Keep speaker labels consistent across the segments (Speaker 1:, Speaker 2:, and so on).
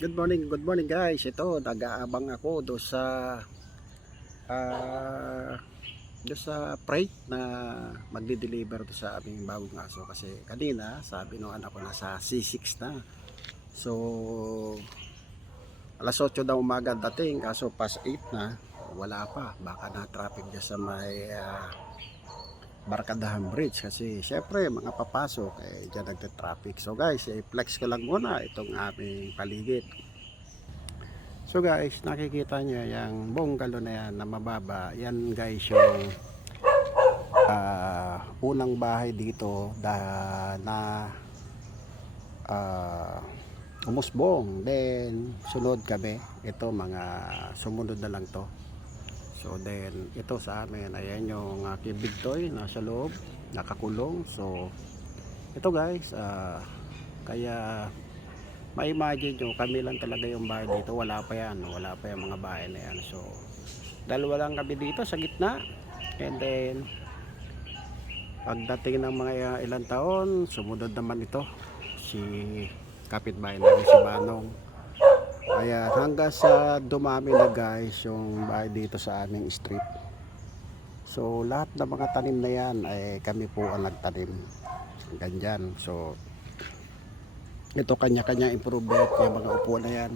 Speaker 1: Good morning, good morning guys. Ito, nag-aabang ako do sa ah do sa freight na magde-deliver to sa aming bagong aso kasi kanina sabi nung anak ko nasa C6 na. So alas 8 daw umaga dating kaso past 8 na wala pa baka na traffic dyan sa may ah, Barkadahan Bridge kasi syempre mga papasok eh dyan nagte-traffic. So guys, i-flex ko lang muna itong aming paligid. So guys, nakikita nyo yung bungalow na yan na mababa. Yan guys yung ah, unang bahay dito da, na ah, umusbong. Then sunod kami. Ito mga sumunod na lang to. So then ito sa amin ayan yung aking big toy nasa loob nakakulong. So ito guys ah, kaya ma-imagine nyo kami lang talaga yung bahay dito. Wala pa yan wala pa yung mga bahay na yan. So dalawa lang kami dito sa gitna. And then pagdating ng mga uh, ilang taon sumunod naman ito si kapitbahay namin si Manong kaya hanggang sa dumami na guys yung bahay dito sa aming street. So lahat ng mga tanim na yan ay kami po ang nagtanim. Ganyan. So ito kanya-kanya improvement yung mga upo na yan.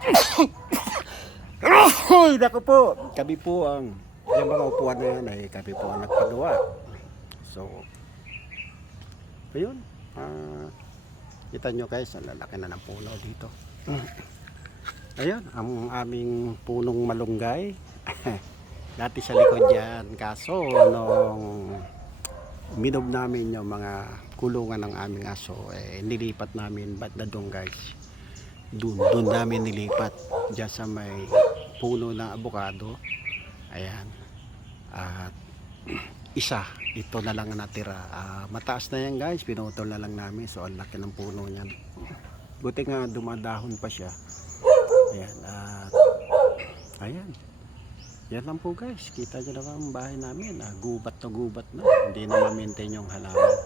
Speaker 1: Hoy, naku po. Kami po ang yung mga upuan na yan ay kami po ang nagpagawa. So ayun. Ah kita nyo guys ang lalaki na ng puno dito ayun ang aming punong malunggay. Dati sa likod yan kaso nung minob namin yung mga kulungan ng aming aso eh nilipat namin ba't na doon guys? Doon doon namin nilipat. Dyan sa may puno ng abukado. Ayan. At isa ito na lang ang natira. Ah, mataas na yan guys. Pinutol na lang namin. So ang laki ng puno niyan buti nga dumadahon pa siya. Ayan at ayan. Yan lang po guys. Kita nyo naman ang bahay namin. Ah, gubat na gubat na. Hindi na ma-maintain yung halaman.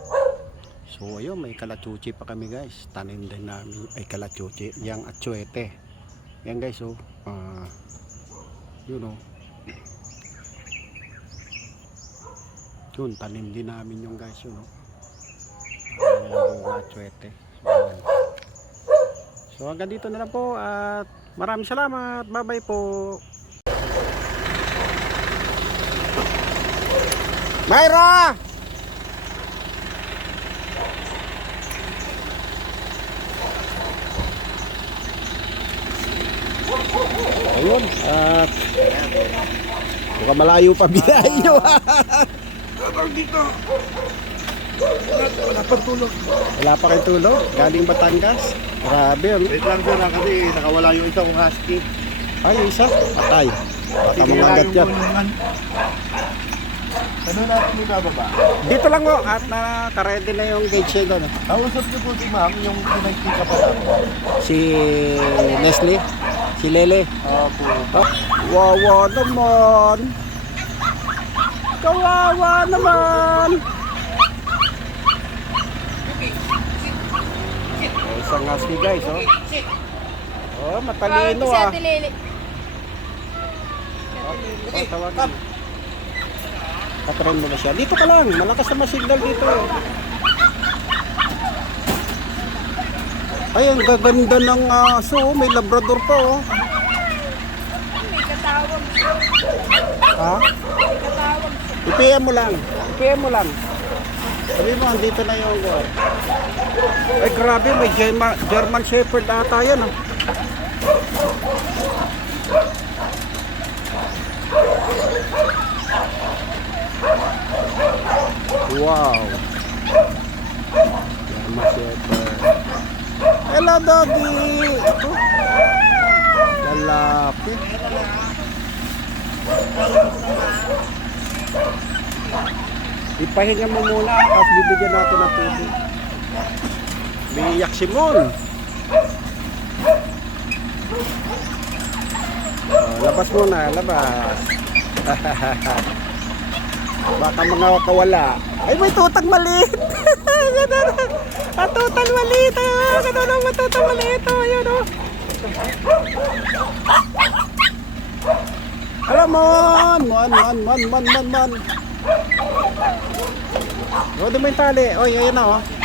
Speaker 1: So ayun may kalachuchi pa kami guys. Tanim din namin. Ay kalachuchi yung atsuete yan guys oh. Ah yun oh. Yun tanim din namin yung guys yun oh. Ayan yung atsuete. So hanggang dito na lang po at maraming salamat bye bye po Myra! Ayun, at mukhang malayo pa biyahe nyo ha.
Speaker 2: Wala pang tulog.
Speaker 1: Wala pa kayo tulog? Galing Batangas? Grabe, ano?
Speaker 2: Wait lang sir, ah, kasi nakawala yung isa kong husky.
Speaker 1: Ay, yung isa, patay. Baka mga
Speaker 2: yung
Speaker 1: yan.
Speaker 2: Ano natin yung bababa?
Speaker 1: Dito lang mo, at nakaready na yung gauge niya doon.
Speaker 2: Kausap niyo po si ma'am, yung pinagkika pa namin.
Speaker 1: Si Leslie, si Lele.
Speaker 2: Opo.
Speaker 1: Oh, wawa naman. Kawawa naman. Isang husky guys, oh. Oh, matalino ah. Oh, tawagin. Katrin mo na siya. Dito ka lang, malakas na signal dito. Ay, ang gaganda ng aso. oh. May labrador pa, oh. Ha? I-PM mo lang. I-PM mo lang. Sabi mo, andito na yung... uh, Ay, grabe. May German, German Shepherd ata yan, ah. Wow. German Shepherd. Hello, doggy. Ito. Lalapit. Ipahinga mo muna tapos bibigyan natin ng tubig. Biyak si Mon. Oh, labas muna, labas. Baka mga kawala. Ay, may tutang maliit. Ganun na. Matutal malito. Ganun na matutal malito. Ayun o. Alam mon, mon, mon, mon, mon, mon, mon. O, doon mo yung tali. Oy, ayun na, oh.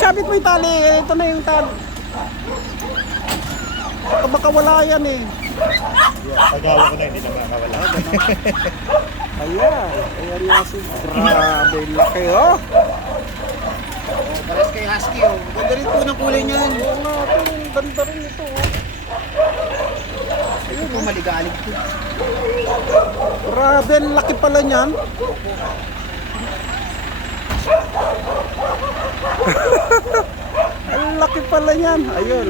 Speaker 1: Sabit mo yung tali. Ito na yung tali. Baka baka wala yan eh.
Speaker 2: Pagawa ko na, hindi na makakawala.
Speaker 1: Ayan. Ayan nga si Grabe, laki, oh.
Speaker 3: Pares kay Husky oh. Ganda rin po ng kulay niyan.
Speaker 1: Oo nga, ito, ang ganda rin ito, oh.
Speaker 3: Ito po maligalig po.
Speaker 1: Grabe, laki pala niyan. Ang laki pala niyan. Ayun.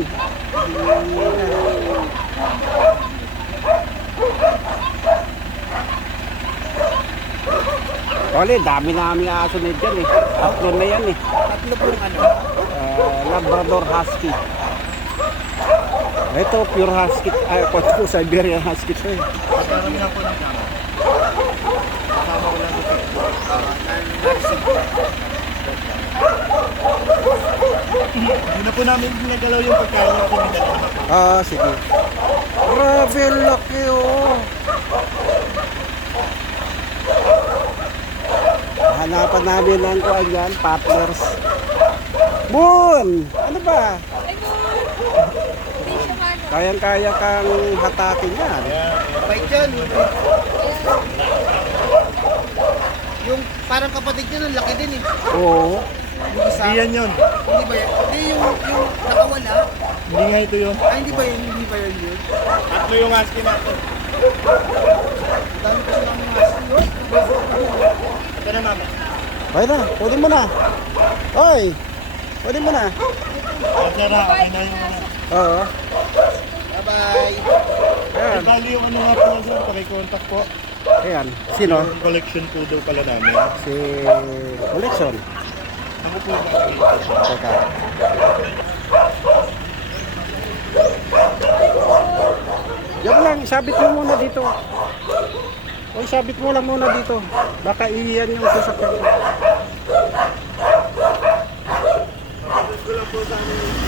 Speaker 1: Oli, dami na aming aso na dyan eh. Tatlo na yan eh.
Speaker 3: Tatlo po ano.
Speaker 1: Ah, Labrador Husky. Ito, pure Husky. Ay, kotse ko, Siberian Husky to eh.
Speaker 2: Pagkarami na po ng kama. Kasama ko lang ito. Hindi po namin ginagalaw yung pagkain yung pinagalaw.
Speaker 1: Ah, sige. Grabe, ang laki oh. Hanapan namin ang kuhan yan, partners. Moon! Ano ba? Kayang-kaya kang hatakin yan.
Speaker 3: Bait yan. Yung parang kapatid niya, ang laki din eh.
Speaker 1: Oo.
Speaker 3: Yung isa.
Speaker 2: Hindi yan yun.
Speaker 3: Hindi ba yan? Hindi yung, yung nakawala.
Speaker 2: Hindi nga ito yun.
Speaker 3: Ay, hindi ba yun? Hindi ba yun yun?
Speaker 2: Tatlo yung husky natin.
Speaker 3: Dami ko lang ng Husky oh.
Speaker 2: Ito na mama.
Speaker 1: Ay na, pwede mo na. Oy! Pwede mo na.
Speaker 2: Ang sara, okay na yung ano.
Speaker 1: Oo.
Speaker 3: Bye-bye.
Speaker 1: Ayan.
Speaker 2: Bali yung ano nga po sir, pakicontact po.
Speaker 1: Ayan. Sino?
Speaker 2: Yung collection po daw pala namin.
Speaker 1: Si Collection. Teka. Yan lang, sabit mo muna dito. Oy, sabit mo lang muna dito. Baka iyan yung sasakyan ko.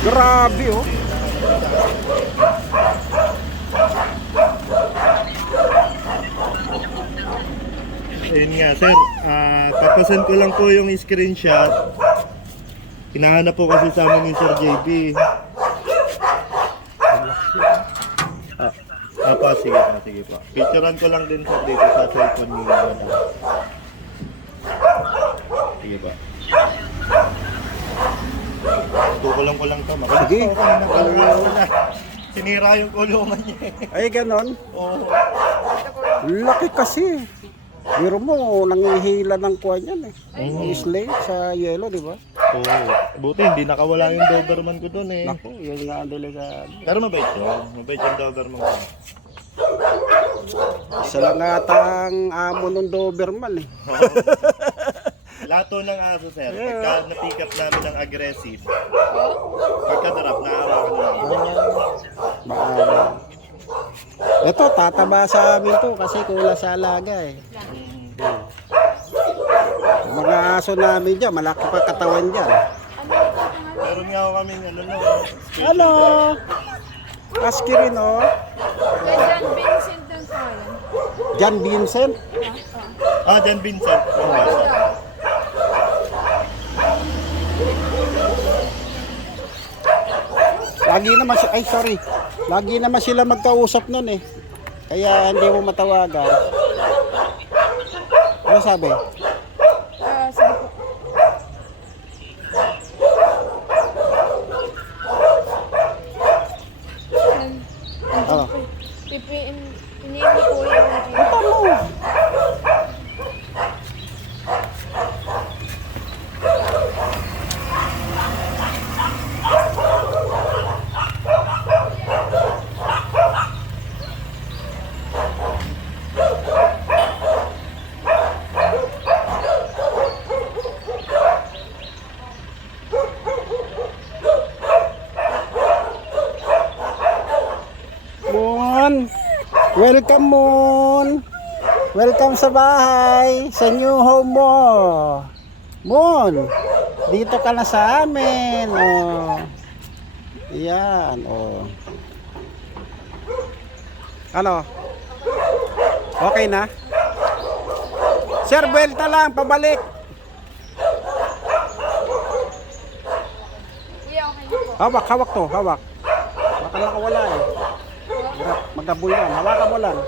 Speaker 1: Grabe oh.
Speaker 2: Ayun nga sir, ah papasan ko lang po yung screenshot. Hinahanap po kasi sa amin ni Sir JB. Ah, ah pa, sige pa, sige pa. Picturean ko lang din sir dito sa cellphone ni Madam. Sige pa. Tukulang ko lang to.
Speaker 1: Sige.
Speaker 2: pa ako kanina pala wala. Sinira yung kulungan niya. eh.
Speaker 1: Ay, ganon.
Speaker 2: Oo.
Speaker 1: Laki kasi. Biro mo, nangihila ng kuha niyan eh.
Speaker 2: Oo.
Speaker 1: Slay sa yellow, di ba?
Speaker 2: Oo. Buti hindi nakawala yung Doberman ko doon eh.
Speaker 1: Naku, yun nga ang delikado.
Speaker 2: Pero mabait yun. Mabait yung Doberman ko.
Speaker 1: Isa lang ata ang amo ng Doberman eh.
Speaker 2: Lato ng aso, sir.
Speaker 1: Yeah.
Speaker 2: Pagka na-pick up namin ng aggressive, pagka-drop, naawa ka na.
Speaker 1: Maawa. Ito, tataba sa amin to kasi kulang sa alaga eh. Yung mga aso namin dyan, malaki pa katawan dyan.
Speaker 2: Meron nga ako kaming ano no.
Speaker 1: Ano? Husky rin oh.
Speaker 4: Kaya John Vincent ang pangalan.
Speaker 1: John Vincent.
Speaker 2: Ah, Jan Vincent.
Speaker 4: Ikaw.
Speaker 1: Lagi naman si ay sorry. Lagi naman sila magkausap nun eh. Kaya hindi mo matawagan. Ano sabi?
Speaker 4: Ah, sige po. Yan.
Speaker 1: Ano?
Speaker 4: Pipin, pinili ko yung
Speaker 1: Ano? Moon! Welcome, Moon! Welcome sa bahay, sa new home mo. Mon, dito ka na sa amin. Oh. Yan, oh. Ano? Okay na? Sir, belta lang, pabalik. Hawak, hawak to, hawak. Baka nakawala eh. Magdabol yan, hawakan mo lang.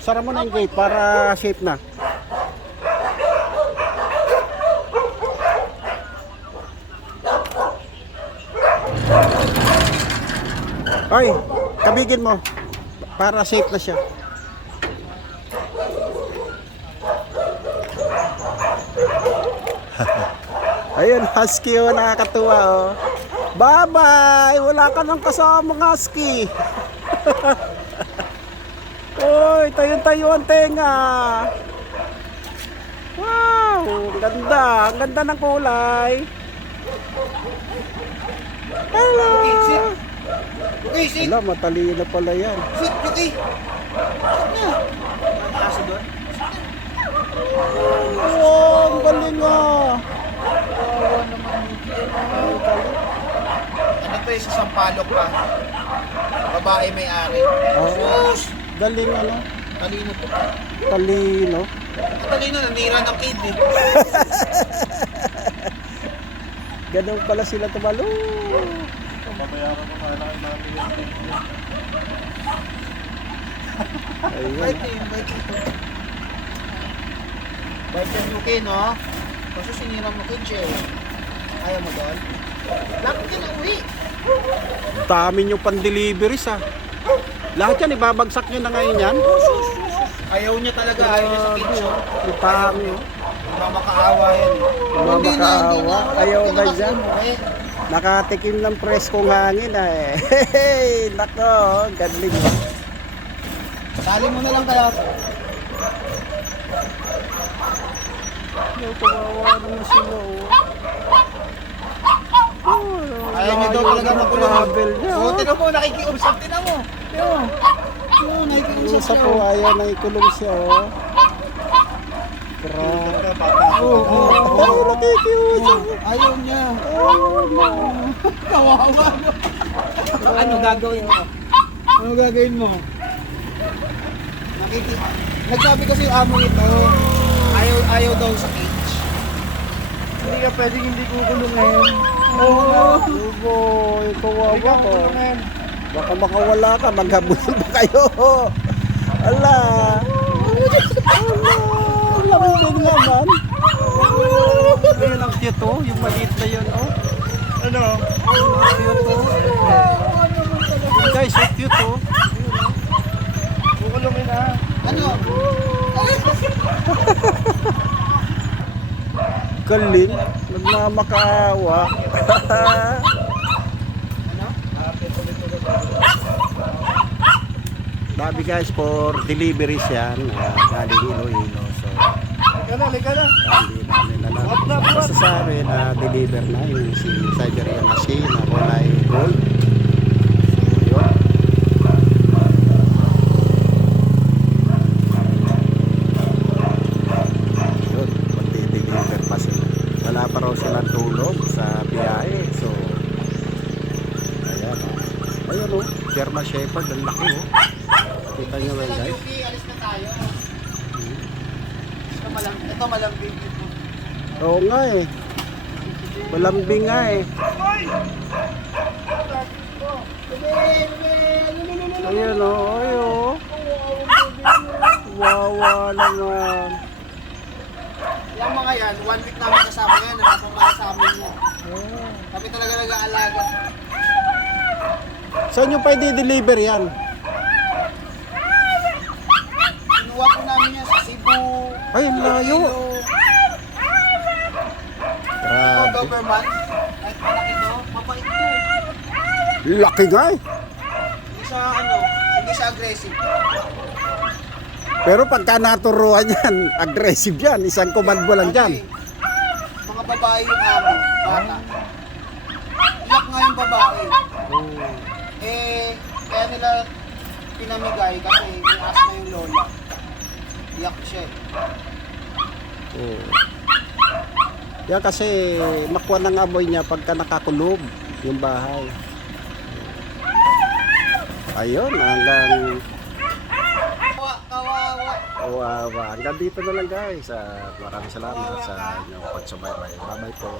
Speaker 1: Sara mo na yung gate para safe na. Ay, kabigin mo. Para safe na siya. Ayun, husky oh, nakakatuwa oh. Bye-bye! Wala ka nang kasamang husky. Uy, tayo-tayo ang tenga. Wow, ang ganda. Ang ganda ng kulay. Hello.
Speaker 3: Okay, sit.
Speaker 1: Wala, matalino pala yan.
Speaker 3: Sit, okay. Kaso doon?
Speaker 1: Wow, ang galing ah.
Speaker 3: Ano to eh, sa Sampalok pa. Babae may-ari.
Speaker 1: Oh, galing ano,
Speaker 3: Talino to.
Speaker 1: talino.
Speaker 3: Talino, nanira ng kidney.
Speaker 1: Ganun pala sila tumalo.
Speaker 2: Mabayaran mo sana kay mami yung
Speaker 1: Ayun.
Speaker 3: Bite eh, bite ito. Bite yung UK, no? Kaso sinira mo kid eh. Ayaw mo doon? Lapit ka na uwi.
Speaker 1: Dami nyo pan-deliveries ah. Lahat yan, ibabagsak nyo na ngayon yan.
Speaker 3: Ayaw niya talaga, ayaw niya sa kitchen.
Speaker 1: Ipahang nyo.
Speaker 3: Mamakaawa yan.
Speaker 1: Mamakaawa. Ayaw ba dyan? Nakatikim ng preskong hangin ah eh. Hey, nako, galing.
Speaker 3: Sali mo na lang kaya.
Speaker 1: Yung kawawa naman sila oh. Oh,
Speaker 3: Ayaw niya daw talaga makulong.
Speaker 1: Niya.
Speaker 3: Oo,
Speaker 1: oh.
Speaker 3: tinan mo, nakikiusap. Tinan mo. Mo. Oo, nakikiusap
Speaker 1: po ayaw na ikulong siya oh. Grabe.
Speaker 3: Oo, oo, oo.
Speaker 1: Nakikiusap.
Speaker 3: Ayaw niya.
Speaker 1: Oh, no.
Speaker 3: Kawawa ano gagawin mo? Ano gagawin mo? Nakiki... Nagsabi kasi yung amo nito, ayaw, ayaw daw sa cage. Hindi ka pwedeng hindi kukulungin. Oo.
Speaker 1: Yung kawawa ko. Baka makawala ka, maghabulan pa kayo. Ala. Ala. Lambing naman. Ayun ang cute oh, yung maliit na yun oh.
Speaker 2: Ano?
Speaker 1: Cute oh. Guys, so cute oh.
Speaker 2: Kukulungin na.
Speaker 3: Ano?
Speaker 1: Galing. Nagmamakaawa. Dami guys for deliveries yan. Uh, galing Iloilo. So,
Speaker 2: Lika na, lika na.
Speaker 1: hindi namin alam. Basta sa amin na deliver na yung si Siberia machine na kulay gold. So, yun. Yun, magdi-deliver pa sila. Wala pa raw silang tulog sa biyahe. So, ayan o. Ayun o, German Shepherd, ang laki o. Kita nyo well guys.
Speaker 3: Alis na tayo. Ito, malam, ito malambing.
Speaker 1: Oo nga eh. Malambing nga eh. Ayan o, oh, ay o. Wawa naman.
Speaker 3: Yung mga yan, one week namin kasama yan, nakapamaya sa amin yan. Kami talaga nag-aalaga.
Speaker 1: Saan nyo pa i-deliver yan?
Speaker 3: Kinuha po namin yan sa Cebu.
Speaker 1: Ay, ang layo. Grabe.
Speaker 3: Doberman. Kahit malaki to, mabait to.
Speaker 1: Laki nga eh.
Speaker 3: Hindi siya, ano, hindi siya aggressive.
Speaker 1: Pero pagka naturuan yan, aggressive yan. Isang komando lang dyan.
Speaker 3: Mga babae yung amo, bata. Iyak nga yung babae. Eh, kaya nila pinamigay kasi may asma yung lola. Iyak siya eh.
Speaker 1: Oh. Yan kasi makuha ng amoy niya pagka nakakulog yung bahay. Ayun, hanggang
Speaker 3: Kawa,
Speaker 1: kawawa. Hanggang dito na lang guys. Ah, maraming salamat sa inyong pagsubaybay. Bye-bye po.